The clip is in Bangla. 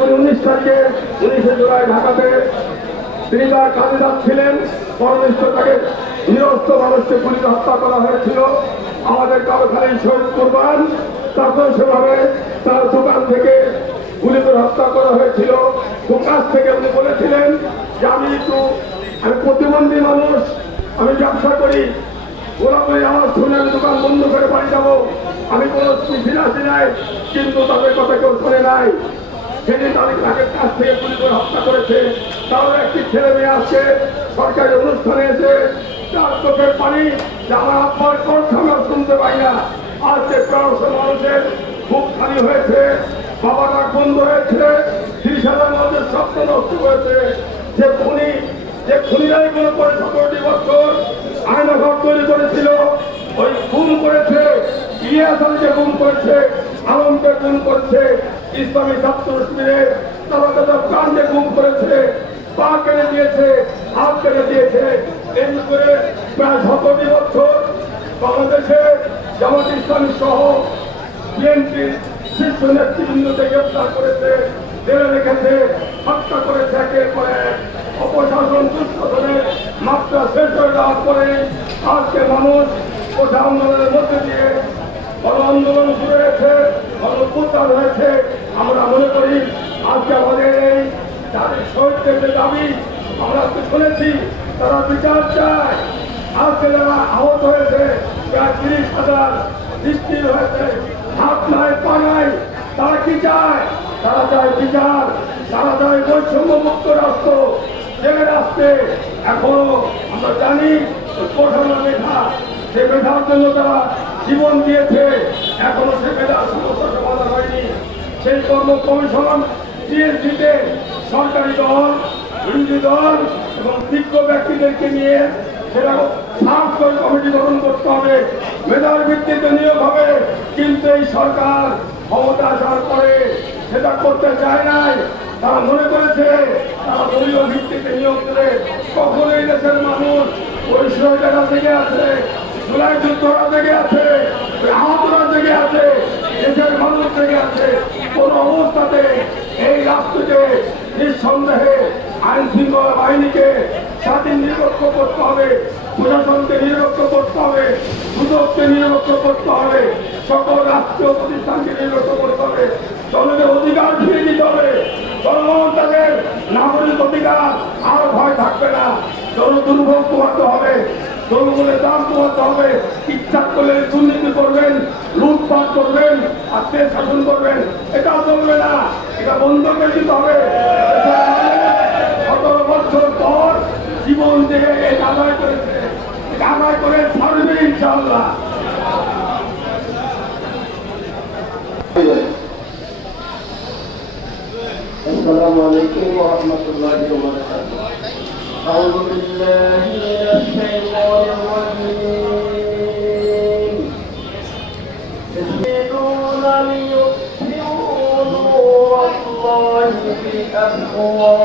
19 তারিখে 19 জুলাই ঢাকাতে তিনি তার কাজে যাচ্ছিলেন, পরমেশ্বর তাকে নিরস্ত্র মানুষকে পুলিশ হত্যা করা হয়েছিল। আমাদের কারখানায় শহীদ কুরবান তারপর সেভাবে তার দোকান থেকে গুলি করে হত্যা করা হয়েছিল। দোকান থেকে উনি বলেছিলেন যে আমি প্রতিবন্ধী মানুষ, আমি ব্যবসা করি, গোলাপের আমার শুনে আমি দোকান বন্ধ করে বাড়ি যাবো, আমি কোনো ফিরাসি নাই, কিন্তু তাদের কথা কেউ শোনে নাই। সেদিন তাদের কাছ থেকে গুলি করে হত্যা করেছে। তারও একটি ছেলে মেয়ে আসছে সরকারি অনুষ্ঠানে এসে তার চোখের পানি যে আমার আব্বার কণ্ঠ আমরা শুনতে পাই না। আজকে প্রাণশ মানুষের বুক খালি হয়েছে, বাবা ডাক বন্ধ হয়েছে, 30,000 মানুষের স্বপ্ন নষ্ট হয়েছে। যে খুনিরাই কোনো করে 17টি বছর আয়নাঘর তৈরি করেছিল, ওই খুন করেছে, ইলিয়াস আলীকে খুন করেছে, আলমকে খুন করেছে, ইসলামী ছাত্র শিবিরের তারা কাণ্ডে খুন করেছে, পা কেটে দিয়েছে, হাত কেটে দিয়েছে। এই করে প্রায় 17টি বছর বাংলাদেশে জামাত ইসলামী সহ বিএনপির শীর্ষ নেতৃবৃন্দকে গ্রেপ্তার করেছে, জেলে রেখেছে, হত্যা করেছে। একের পর এক অপশাসন দুঃশাসনের মাত্রা শেষ হয়ে যাওয়ার পরে আজকে মানুষ কোঠা আন্দোলনের মধ্যে দিয়ে গণ আন্দোলন শুরু হয়েছে, গণপ্রচার হয়েছে। আমরা মনে করি আজকে আমাদের এই যাদের শহীদদের যে দাবি আমরা তো শুনেছি, তারা বিচার চায়। আজকে যারা আহত হয়েছে প্রায় 30,000 নিশ্চিত হয়েছে, হাত নাই পা নাই, তারা কি চায়? তারা চায় বিচার, তারা চায় বৈষম্য মুক্ত রাষ্ট্র। যে রাষ্ট্রে এখনো আমরা জানি প্রধান মেধা, সে মেধার জন্য তারা জীবন দিয়েছে, এখনো সে মেধার সমস্যা সমাধান হয়নি। সেই কর্ম কমিশন সিএসসিতে সরকারি দল, বিরোধী দল এবং বিজ্ঞ ব্যক্তিদেরকে নিয়ে সেটা সার্চ করে কমিটি গঠন করতে হবে, মেধার ভিত্তিতে নিয়োগ হবে। কিন্তু এই সরকার ক্ষমতা আসার পরে সেটা করতে চায় নাই। তারা মনে করেছে তারা দলীয় ভিত্তিতে নিয়োগ করে কখনোই দেশের মানুষ ওই শহীদেরা জেগে আছে, জুলাই যুদ্ধরা জেগে আছে, আহতরা জেগে আছে, দেশের মানুষ জেগে আছে। কোন অবস্থাতে এই রাষ্ট্রকে নিঃসন্দেহে আইন শৃঙ্খলা বাহিনীকে স্বাধীন নিরপেক্ষ করতে হবে, প্রশাসনকে নিরপেক্ষ করতে হবে, দুদককে নিরপেক্ষ করতে হবে, সকল রাষ্ট্রীয় প্রতিষ্ঠানকে নিরপেক্ষ করতে হবে, জনগণের অধিকার ফিরে দিতে হবে। জনগণ তাদের নাগরিক অধিকার আর ভয় থাকবে না। জনদুর্ভোগ কমাতে হবে, জনগণের দাম কমাতে হবে। ইচ্ছা করলে দুর্নীতি করবেন, লুটপাট করবেন, আর দেশ শাসন করবেন, এটা চলবে না। এটা বন্ধ করে দিতে হবে। 17 বছর পর জীবন দিয়ে আদায় করেছে, আদায় করে ছাড়বে ইনশাআল্লাহ। আসসালামু আলাইকুম ওয়া রাহমাতুল্লাহি ওয়া বারাকাতুহু। আউযু বিল্লাহি মিনাশ শাইতানির রাজীম। ইসমিনুনা লিয়ুথিরু নূরাল্লাহি বিআফওয়াহিহিম